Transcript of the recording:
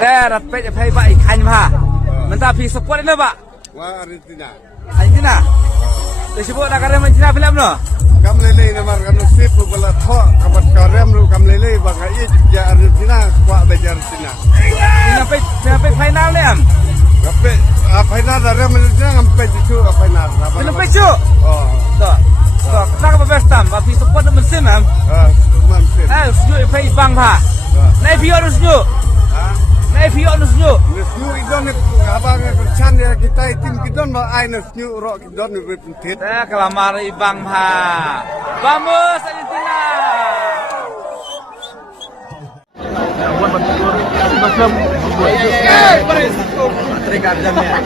แต่เป็ดจะไปบ้าอีกคันพามันตาพีสปอร์ตเนอะบะ Wah Argentina. Argentina disebut negara Argentina film no Kam lele nama kan sip bala tho kabat karem ru kam lele bagai ja Argentina kuat baca Argentina. sampai final ni am Sampai final dari Argentina sampai cucu final. sampai cu Oh. tak tak apa best time tapi support teman sim am Mantap. sejukไปฟังพาในพี่อนุsejuk Ah.ในพี่อนุsejuk Nesyu idon abang kerjaan ya kita tim idon ba ai nesyu ro idon ni pentit. kelamar ibang ha vamos Argentina buat betul Muslim membuat itu terikat jamnya